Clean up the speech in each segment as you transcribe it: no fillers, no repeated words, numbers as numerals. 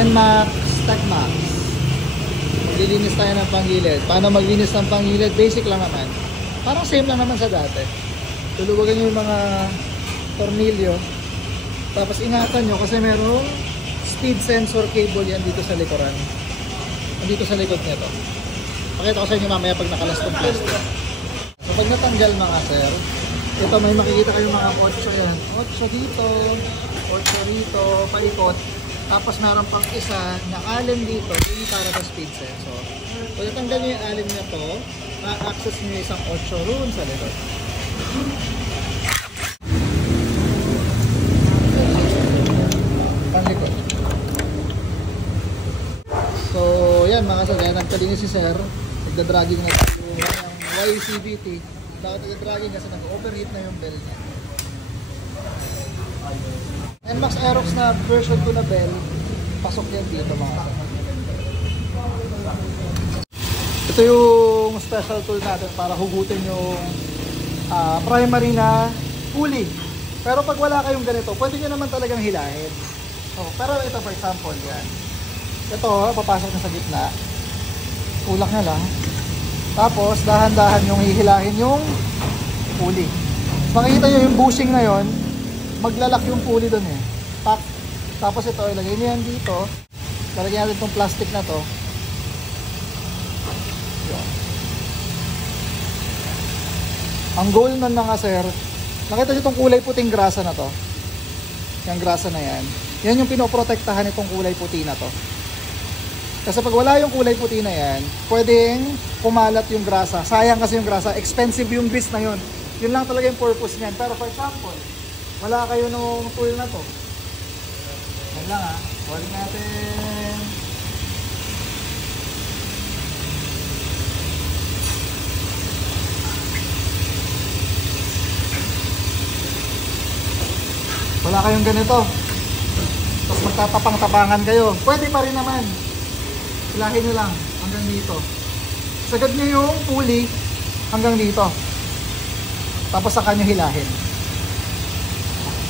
NMAX, TechMax. Maglilinis tayo ng panggilid. Paano maglinis ng panggilid? Basic lang naman. Parang same lang naman sa dati. Tuluwagan nyo yung mga tornilyo. Tapos ingatan nyo kasi merong speed sensor cable yan dito sa likuran. Dito sa likod nito. Pakita ko sa inyo mamaya pag nakalastong plastic. So pag natanggal mga sir, ito may makikita kayong mga 8 yan. 8 dito, 8 rito, paikot. Tapos meron pang isa na allen dito, yung para sa speed sensor. So natanggal nyo yung allen na to, ma-access nyo yung isang 8 roon sa likod. Panglikod. So yan mga sir, yan nagkalinis si sir. Nagda-dragging na yung YCVT. Bakit nagda-dragging? Kasi nag-overheat na yung bell niya. NMAX Aerox na version 2 na bell, pasok yan dito mga sir. Ito yung special tool natin para hugutin yung primary na pulley. Pero pag wala kayong ganito, pwede nyo naman talagang hilahin. So, pero ito for example, yan. Ito, papasok na sa gitna. Tulak na lang. Tapos, dahan-dahan yung hihilahin yung pulley. Makikita nyo yung bushing na yon, maglalak yung pulley dun eh. Pak. Tapos ito, ilagay nyo yan dito. Lalagyan natin itong plastic na to. Yan. Ang goal nun mga sir, nakita nyo itong kulay puting grasa na to. Yung grasa na yan. Yan yung pinoprotektahan itong kulay puti na to. Kasi pag wala yung kulay puti na yan, pwedeng kumalat yung grasa. Sayang kasi yung grasa. Expensive yung grease na yun. Yun lang talaga yung purpose niyan. Pero for example, wala kayo nung tool na to. Yan lang ha. Huwag natin. Wala kayong ganito. Tapos magtatapang-tapangan kayo. Pwede pa rin naman. Hilahin nyo lang hanggang dito. Sagad nyo yung pulley hanggang dito. Tapos saka nyo hilahin.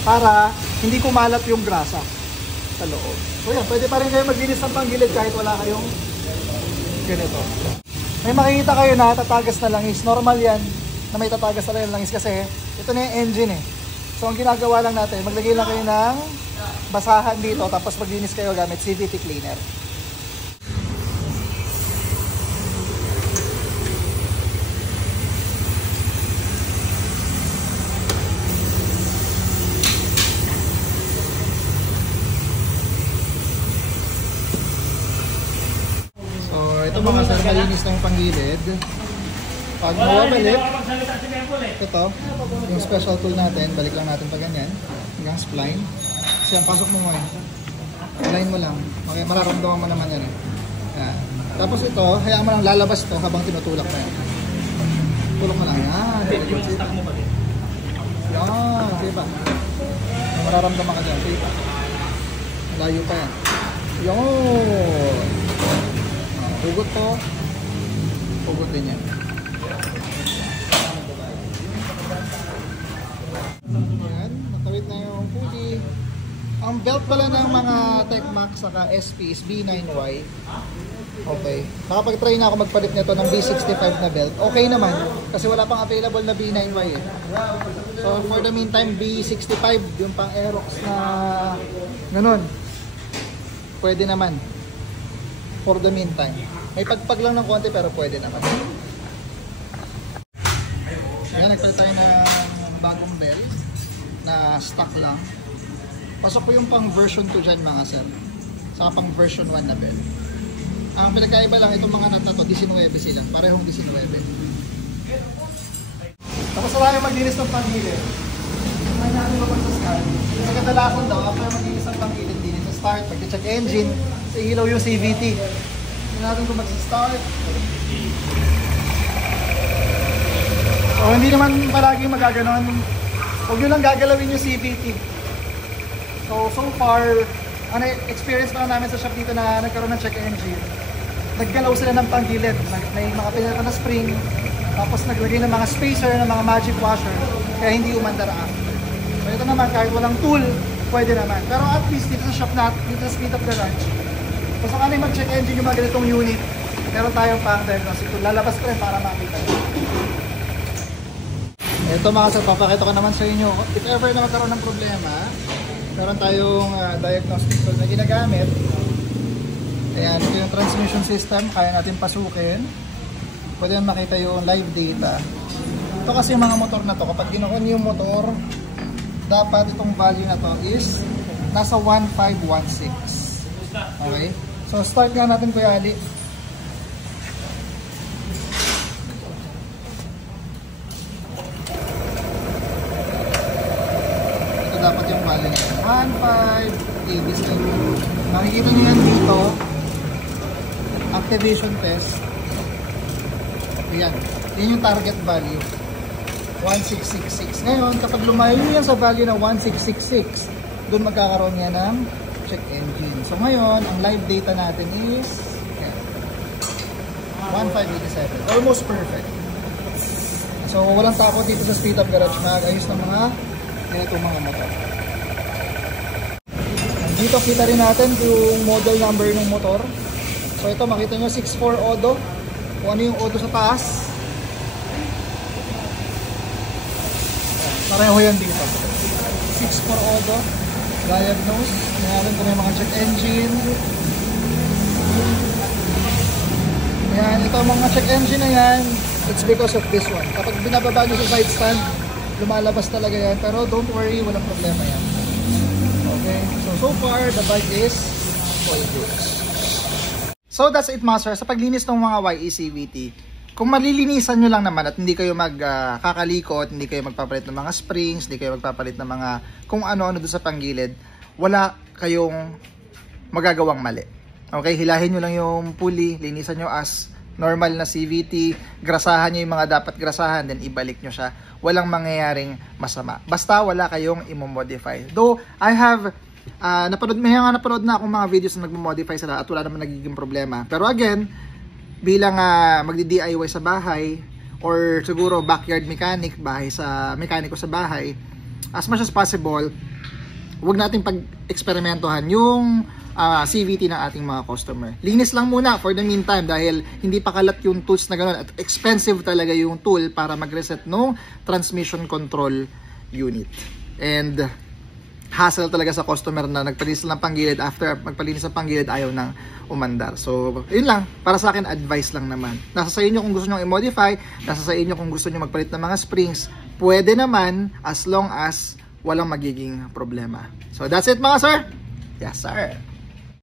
Para hindi kumalat yung grasa sa loob. So yan, pwede pa rin kayo maglinis ng panggilid kahit wala kayong ganito. May makikita kayo na tatagas na langis. Normal yan na may tatagas na langis kasi ito na yung engine eh. So ang ginagawa lang natin, maglagay lang kayo ng basahan dito tapos maglinis kayo gamit CVT cleaner. Ito mga sir, malinis na yung panggilid. Pag mawabalik, ito, yung special tool natin, balik lang natin pa ganyan, hanggang spline. Kasi yan, pasok mo mo yan. Align mo lang. Okay, mararamdaman mo naman yan. Yan. Tapos ito, hayaan mo lang lalabas ito habang tinutulak mo yan. Tulak mo lang. Yan. Yung stock mo pa din. Yan. Diba? Mararamdaman ka dyan. Diba? Malayo pa yan. Yan. Hugot to. Hugot din yan. Ayan, natawid na yung pulley. Ang belt pala ng mga TechMax saka SP is B9Y. Okay. Nakapag-try na ako magpalit nito ng B65 na belt. Okay naman. Kasi wala pang available na B9Y eh. So for the meantime, B65, yung pang Aerox na ganun. Pwede naman. For the meantime. May pagpag lang ng konti pero pwede naman. Ayan, nagpalit tayo ng bagong bell na stock lang. Pasok ko yung pang version 2 dyan mga sir. Saka pang version 1 na bell. Ang pinagkaiba lang itong mga nut na to, 19 sila. Parehong 19. Tapos wala yung maglinis ng panggilid. May natin naman sa scan. Sa kadalasan daw, after maglinis ng panggilid, din sa start, pag-check engine, sa ilaw yung CVT. Hindi natin kung mag-start. So hindi naman palagi magaganon. Huwag nyo lang gagalawin yung CVT. So far, ano experience pa namin sa shop dito na nagkaroon ng check engine. Naggalaw sila ng panggilid. May mga pinaka na spring. Tapos naglagay ng mga spacer, ng mga magic washer. Kaya hindi umandar after. So ito naman, kahit walang tool, pwede naman. Pero at least dito sa shop natin, dito sa Speed of the Ranch, Kung saan mag-check engine yung mga ganitong unit, meron tayong pang-diagnostic tool. Lalabas ko rin para makita nyo. Ito mga sir, papakita ko naman sa inyo. If ever na magkaroon ng problema, meron tayong diagnostic tool na ginagamit. Ayan, ito yung transmission system. Kaya natin pasukin. Pwede yan makita yung live data. Ito kasi yung mga motor na to, kapag ginukon yung motor, dapat itong value na to is nasa 1516. Okay? So start nga natin, Kuya Ali. Ito dapat yung value nito. 1587. Makikita nyo yan dito. Activation test. Ayan. Yan yung target value. 1666. Ngayon, kapag lumayo yan sa value na 1666, doon magkakaroon yan ng check engine. So ngayon, ang live data natin is 1587. Almost perfect. So walang takot dito sa Speed Up Garage. Mag-ayos ng mga ganitong mga motor. Dito kita rin natin yung model number ng motor. So ito, makita nyo 64 Odo. Kung ano yung Odo sa taas. Pareho yan dito. 6.4 Odo. Diagnose. Mayroon ko na yung mga check engine. Yan. Ito mga check engine na yan. It's because of this one. Kapag binababa nyo sa side stand, lumalabas talaga yan. Pero don't worry, walang problema yan. Okay. So far, the bike is all good. So that's it, master. Sa paglinis ng mga YECVT, kung malilinisan nyo lang naman at hindi kayo magkakalikot, hindi kayo magpapalit ng mga springs, hindi kayo magpapalit ng mga kung ano-ano doon sa panggilid, wala kayong magagawang mali. Okay, hilahin nyo lang yung pulley, linisan nyo as normal na CVT, grasahan nyo yung mga dapat grasahan, then ibalik nyo siya. Walang mangyayaring masama. Basta wala kayong i-modify. Though, I have napanood na akong mga videos na nagmo-modify sila at wala naman nagiging problema. Pero again, bilang magdi-DIY sa bahay or siguro backyard mechanic, bahay sa mekaniko sa bahay, as much as possible, huwag natin pag-eksperimentohan yung CVT ng ating mga customer. Linis lang muna for the meantime dahil hindi pa kalat yung tools na gano'n at expensive talaga yung tool para mag-reset ng transmission control unit. And hassle talaga sa customer na nagpalinis ng panggilid, after magpalinis ng panggilid ayaw nang umandar. So, yun lang. Para sa akin, advice lang naman. Nasa sa inyo kung gusto nyo i-modify, nasa sa inyo kung gusto nyo magpalit ng mga springs, pwede naman as long as walang magiging problema. So, that's it mga sir. Yes, sir.